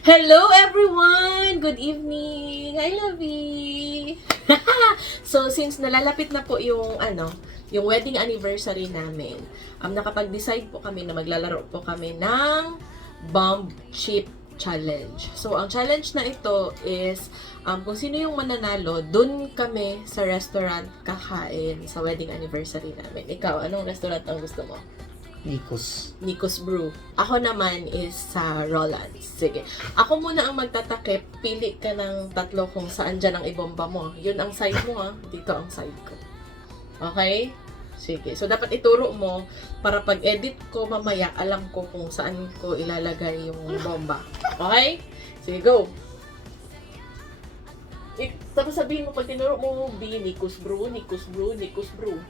Hello everyone! Good evening! I love you! So, since nalalapit na po yung wedding anniversary namin, nakapag-decide po kami na maglalaro po kami ng Bomb Chip Challenge. So, ang challenge na ito is, kung sino yung mananalo, dun kami sa restaurant kakain sa wedding anniversary namin. Ikaw, anong restaurant ang gusto mo? Nikos Brew. Ako naman is sa Roland's. Sige. Ako muna ang magtatakip. Pili ka ng tatlo kung saan dyan ang ibomba mo. Yun ang side mo, ha. Dito ang side ko. Okay? Sige. So, dapat ituro mo para pag-edit ko mamaya, alam ko kung saan ko ilalagay yung bomba. Okay? Sige, go. Tapos sabihin mo, pag tinuro mo, B, Nikos Brew, Nikos Brew, Nikos Brew.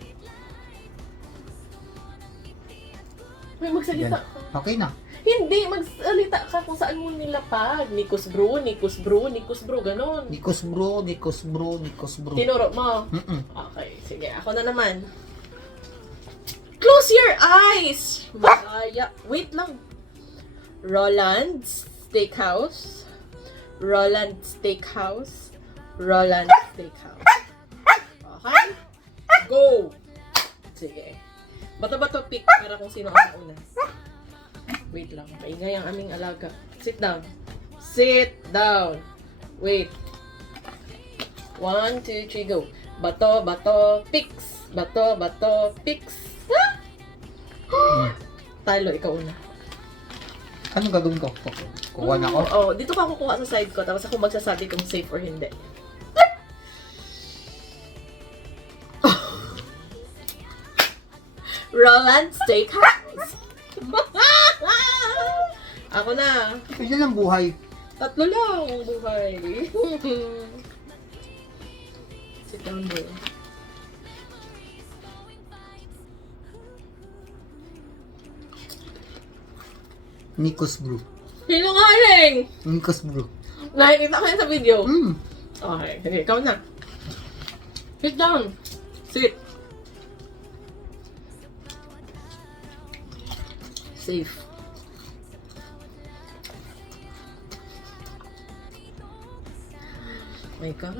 May magsalita ka. Okay na. Hindi, magsalita ka kung saan mo nilapag. Nikos Brew, Nikos Brew, Nikos Brew, ganon. Nikos Brew, Nikos Brew, Nikos Brew. Tinuro mo? Mm-mm. Okay, sige. Ako na naman. Close your eyes! Masaya. Wait lang. Roland's Steakhouse. Roland's Steakhouse. Roland's Steakhouse. Okay? Go! Sige. Bato-bato pick para kung sino ang una. Wait lang. Maingay ang aming alaga. Sit down. Sit down. Wait. 1, 2, 3, go. Bato, bato, picks. Bato, bato, picks. Talo, ikaw una. Anong gagawin ko? Kukuha na ako? Oo, dito ka kukuha sa side ko. Tapos ako magsasabi kung safe or hindi. Roland's Steakhouse. Ako na. Ilan ang buhay? Tatlo lang ang buhay. Sit down, boy. Nikos Brew. Sinungaling! Nikos Brew. Nakikita ko yan sa video. Mm. Okay, sige, ikaw na. Sit down. Sit. Safe. My God.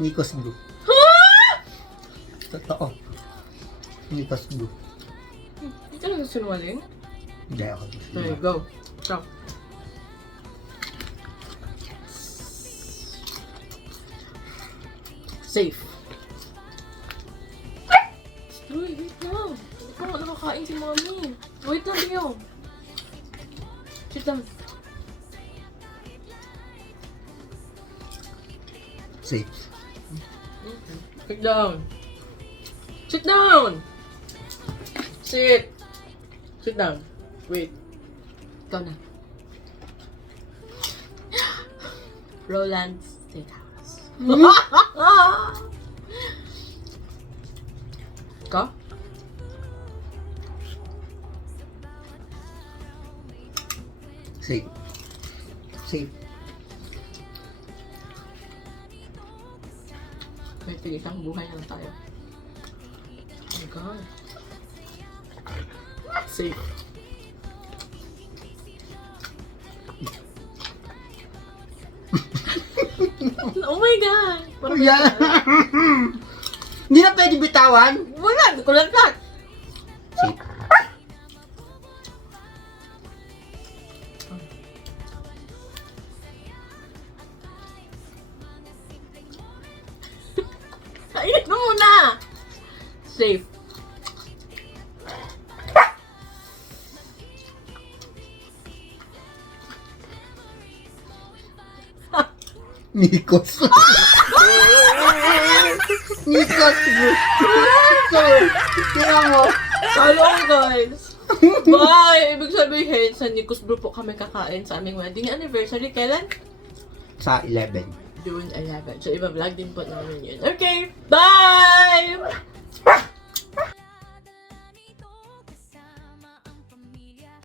Nikos Brew. Totoo. Nikos Brew. Ito lang sinungaling? Hindi ako. Okay, go. Go. Safe. Uy, wait lang. Hindi pa nakakain si mommy. Wait lang, Leo. Sit down. Safe. Sit down. Sit down! Sit. Sit down. Wait. Ikaw na. Roland's Steakhouse. Ka? Safe. Safe. May isang buhay lang tayo. Oh my God. Safe. Oh my God! Parang Yeah. Hindi na pwede bitawan. wala! Hindi ko lang lahat! Safe. Kainin mo muna! Safe. Nikos. Nikos Brew. So, tingnan mo. Hello guys! Bye! Ibig sabihin, sa Nikos Brew po kami kakain sa aming wedding anniversary. Kailan? Sa 11. June 11. So, iba-vlog din po namin yun. Okay! Bye!